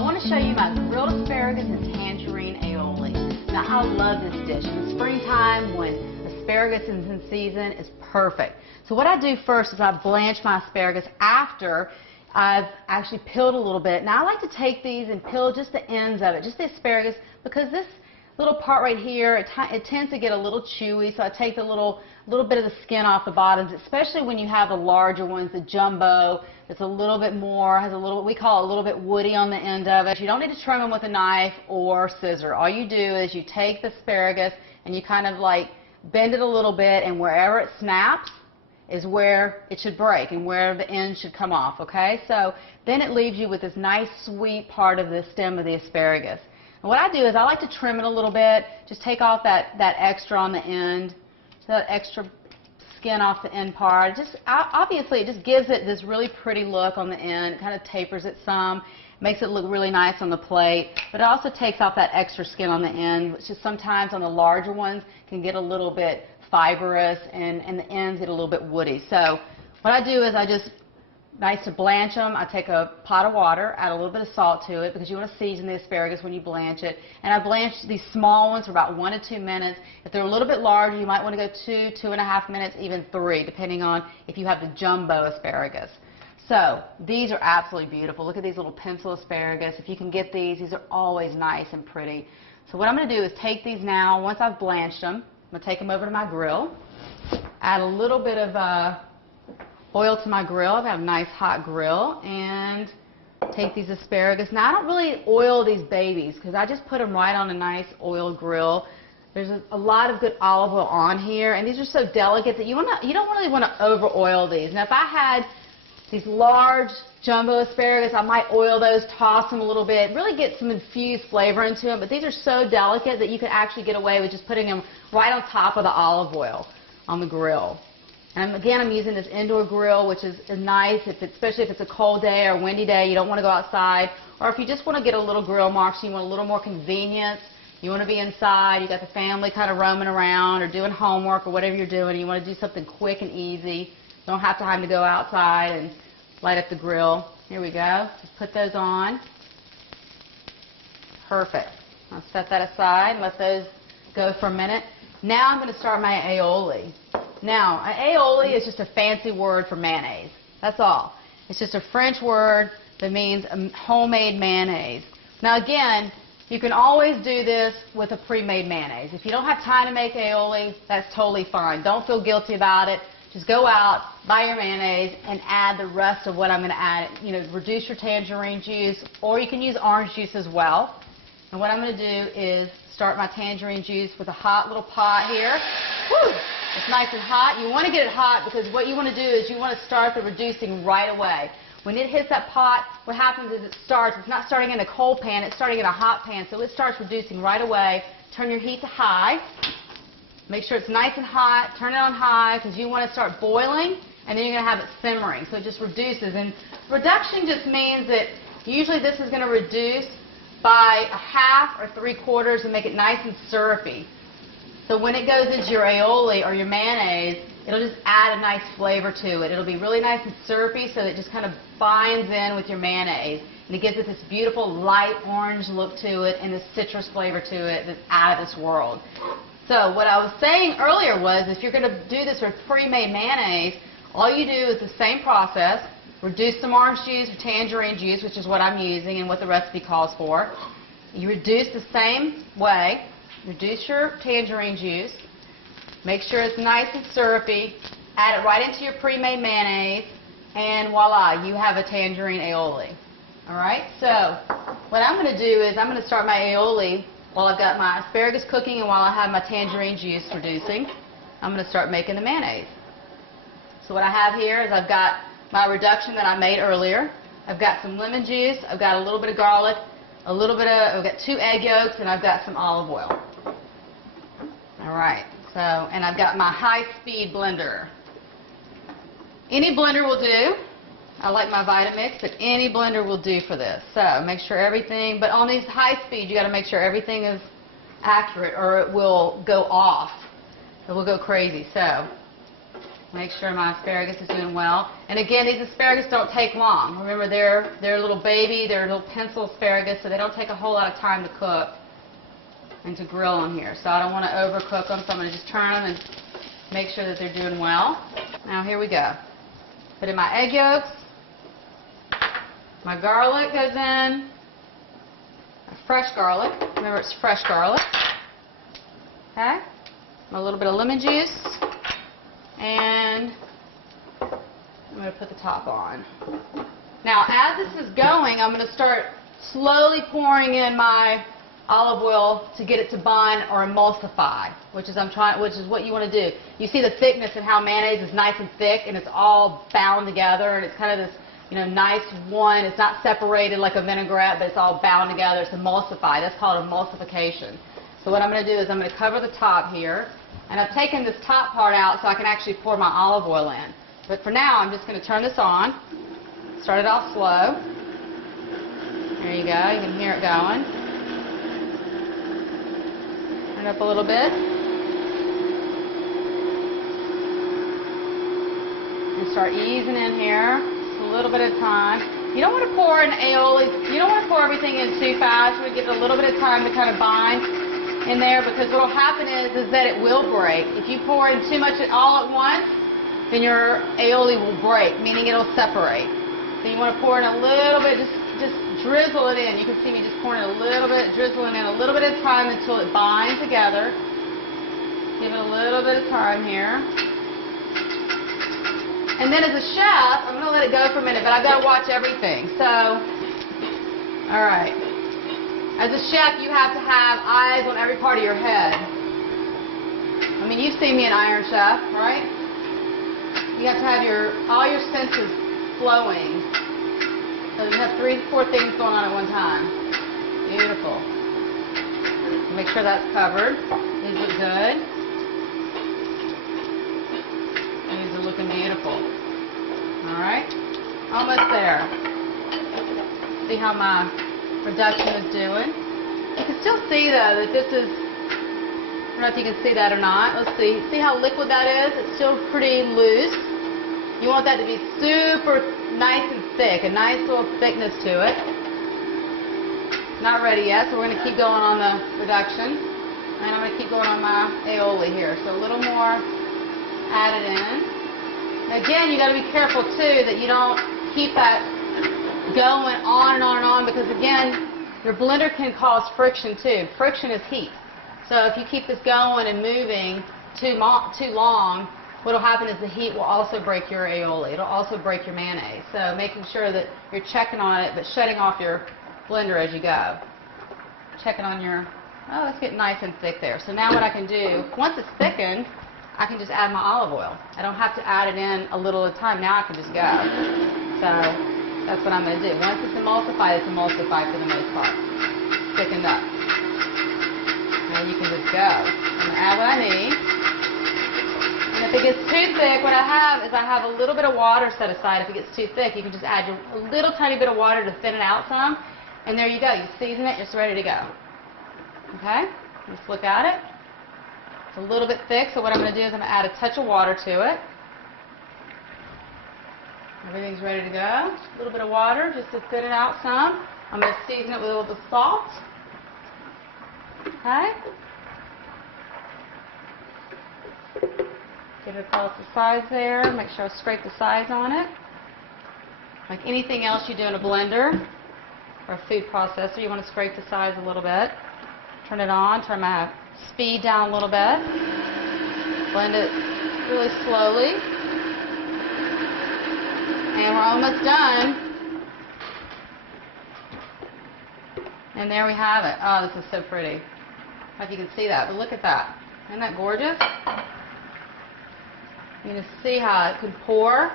I want to show you my grilled asparagus and tangerine aioli. Now, I love this dish. In the springtime, when asparagus is in season, it's perfect. So what I do first is I blanch my asparagus after I've actually peeled a little bit. Now, I like to take these and peel just the ends of it, just the asparagus, because this little part right here, it tends to get a little chewy, so I take the little bit of the skin off the bottoms, especially when you have the larger ones, the jumbo, that's a little bit more, has a little, we call it a little bit woody on the end of it. You don't need to trim them with a knife or scissor. All you do is you take the asparagus and you kind of like bend it a little bit, and wherever it snaps is where it should break and where the end should come off, okay? So then it leaves you with this nice sweet part of the stem of the asparagus. And what I do is I like to trim it a little bit, just take off that extra on the end, that extra skin off the end part. Just obviously it just gives it this really pretty look on the end, kind of tapers it some, makes it look really nice on the plate, but it also takes off that extra skin on the end, which is sometimes on the larger ones can get a little bit fibrous and the ends get a little bit woody. So what I do is I just nice to blanch them. I take a pot of water, add a little bit of salt to it because you want to season the asparagus when you blanch it. And I blanch these small ones for about 1 to 2 minutes. If they're a little bit larger, you might want to go 2, 2.5 minutes, even 3, depending on if you have the jumbo asparagus. So these are absolutely beautiful. Look at these little pencil asparagus. If you can get these are always nice and pretty. So what I'm going to do is take these now. Once I've blanched them, I'm going to take them over to my grill, add a little bit of oil to my grill. I've got a nice hot grill, and take these asparagus. Now, I don't really oil these babies because I just put them right on a nice oiled grill. There's a lot of good olive oil on here, and these are so delicate that you don't really want to over oil these. Now, if I had these large jumbo asparagus, I might oil those, toss them a little bit, really get some infused flavor into them, but these are so delicate that you can actually get away with just putting them right on top of the olive oil on the grill. And again, I'm using this indoor grill, which is nice, especially if it's a cold day or a windy day, you don't want to go outside. Or if you just want to get a little grill mark, so you want a little more convenience, you want to be inside, you got the family kind of roaming around or doing homework or whatever you're doing, you want to do something quick and easy. You don't have time to go outside and light up the grill. Here we go. Just put those on. Perfect. I'll set that aside and let those go for a minute. Now I'm going to start my aioli. Now, an aioli is just a fancy word for mayonnaise. That's all. It's just a French word that means homemade mayonnaise. Now, again, you can always do this with a pre-made mayonnaise. If you don't have time to make aioli, that's totally fine. Don't feel guilty about it. Just go out, buy your mayonnaise, and add the rest of what I'm going to add. You know, reduce your tangerine juice, or you can use orange juice as well. And what I'm going to do is start my tangerine juice with a hot little pot here. Woo! It's nice and hot. You want to get it hot because what you want to do is you want to start the reducing right away. When it hits that pot, what happens is it's not starting in a cold pan, it's starting in a hot pan, so it starts reducing right away. Turn your heat to high. Make sure it's nice and hot. Turn it on high because you want to start boiling, and then you're going to have it simmering. So it just reduces. And reduction just means that usually this is going to reduce by a half or 3/4 and make it nice and syrupy. So when it goes into your aioli or your mayonnaise, it'll just add a nice flavor to it. It'll be really nice and syrupy so that it just kind of binds in with your mayonnaise. And it gives it this beautiful light orange look to it and this citrus flavor to it that's out of this world. So what I was saying earlier was if you're going to do this with pre-made mayonnaise, all you do is the same process. Reduce some orange juice or tangerine juice, which is what I'm using and what the recipe calls for. You reduce the same way. Reduce your tangerine juice. Make sure it's nice and syrupy. Add it right into your pre-made mayonnaise, and voila, you have a tangerine aioli. All right, so what I'm going to do is I'm going to start my aioli while I've got my asparagus cooking and while I have my tangerine juice reducing. I'm going to start making the mayonnaise. So what I have here is I've got my reduction that I made earlier. I've got some lemon juice. I've got a little bit of garlic, I've got 2 egg yolks, and I've got some olive oil. All right, so, and I've got my high-speed blender. Any blender will do. I like my Vitamix, but any blender will do for this. So make sure everything, but on these high speed, you got to make sure everything is accurate or it will go off. It will go crazy. So Make sure my asparagus is doing well. And again, these asparagus don't take long. Remember, they're a little baby, they're little pencil asparagus, so they don't take a whole lot of time to cook and to grill them here. So I don't want to overcook them, so I'm going to just turn them and make sure that they're doing well. Now here we go. Put in my egg yolks. My garlic goes in. Fresh garlic. Remember, it's fresh garlic. Okay. A little bit of lemon juice. And I'm going to put the top on. Now, as this is going, I'm going to start slowly pouring in my olive oil to get it to bind or emulsify, which is what you want to do. You see the thickness and how mayonnaise is nice and thick, and it's all bound together, and it's kind of this, nice one. It's not separated like a vinaigrette, but it's all bound together. It's emulsified. That's called emulsification. So what I'm going to do is I'm going to cover the top here, and I've taken this top part out so I can actually pour my olive oil in. But for now, I'm just going to turn this on. Start it off slow. There you go. You can hear it going. Turn it up a little bit. And start easing in here. Just a little bit at a time. You don't want to pour an aioli. You don't want to pour everything in too fast. You want to give it a little bit of time to kind of bind in there, because what will happen is that it will break. If you pour in too much all at once, then your aioli will break, meaning it'll separate. So you want to pour in a little bit, just drizzle it in. You can see me just pouring a little bit, drizzling in a little bit of time until it binds together. Give it a little bit of time here. And then as a chef, I'm going to let it go for a minute, but I've got to watch everything. So, all right. As a chef, you have to have eyes on every part of your head. I mean, you've seen me an Iron Chef, right? You have to have all your senses flowing. So you have 3 or 4 things going on at one time. Beautiful. Make sure that's covered. These look good. These are looking beautiful. All right. Almost there. See how my reduction is doing. You can still see though that this is, I don't know if you can see that or not. Let's see. See how liquid that is? It's still pretty loose. You want that to be super nice and thick, a nice little thickness to it. Not ready yet, so we're going to keep going on the reduction. And I'm going to keep going on my aioli here. So a little more added in. Again, you got to be careful too that you don't keep that going on and on and on, because again, your blender can cause friction too. Friction is heat. So if you keep this going and moving too long, what will happen is the heat will also break your aioli. It'll also break your mayonnaise. So making sure that you're checking on it, but shutting off your blender as you go. Checking on your, oh, it's getting nice and thick there. So now what I can do, once it's thickened, I can just add my olive oil. I don't have to add it in a little at a time. Now I can just go. So that's what I'm going to do. Once it's emulsified for the most part. Thickened up. Now you can just go. I'm going to add what I need. And if it gets too thick, what I have is I have a little bit of water set aside. If it gets too thick, you can just add a little tiny bit of water to thin it out some. And there you go. You season it, it's ready to go. Okay? Just look at it. It's a little bit thick, so what I'm going to do is I'm going to add a touch of water to it. Everything's ready to go. A little bit of water just to thin it out some. I'm going to season it with a little bit of salt. Okay. Get it across the sides there. Make sure I scrape the sides on it. Like anything else you do in a blender or a food processor, you want to scrape the sides a little bit. Turn it on. Turn my speed down a little bit. Blend it really slowly. And we're almost done. And there we have it. Oh, this is so pretty. I don't know if you can see that, but look at that. Isn't that gorgeous? You can see how it could pour.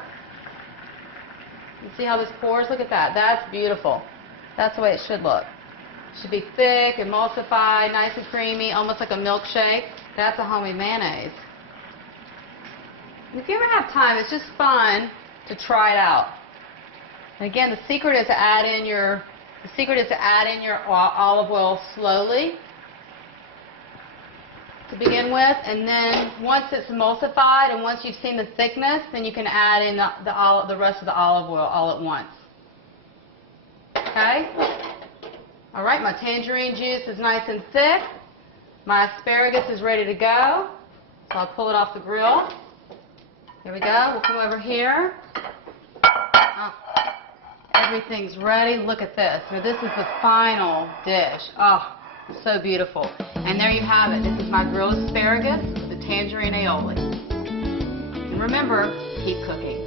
You see how this pours? Look at that. That's beautiful. That's the way it should look. It should be thick, emulsified, nice and creamy, almost like a milkshake. That's a homemade mayonnaise. And if you ever have time, it's just fun to try it out. And again, the secret is to add in your olive oil slowly. to begin with, and then once it's emulsified and once you've seen the thickness, then you can add in the rest of the olive oil all at once. Okay? All right, my tangerine juice is nice and thick. My asparagus is ready to go. So I'll pull it off the grill. Here we go. We'll come over here. Oh, everything's ready. Look at this. Now this is the final dish. Oh, so beautiful. And there you have it. This is my grilled asparagus with the tangerine aioli. And remember, keep cooking.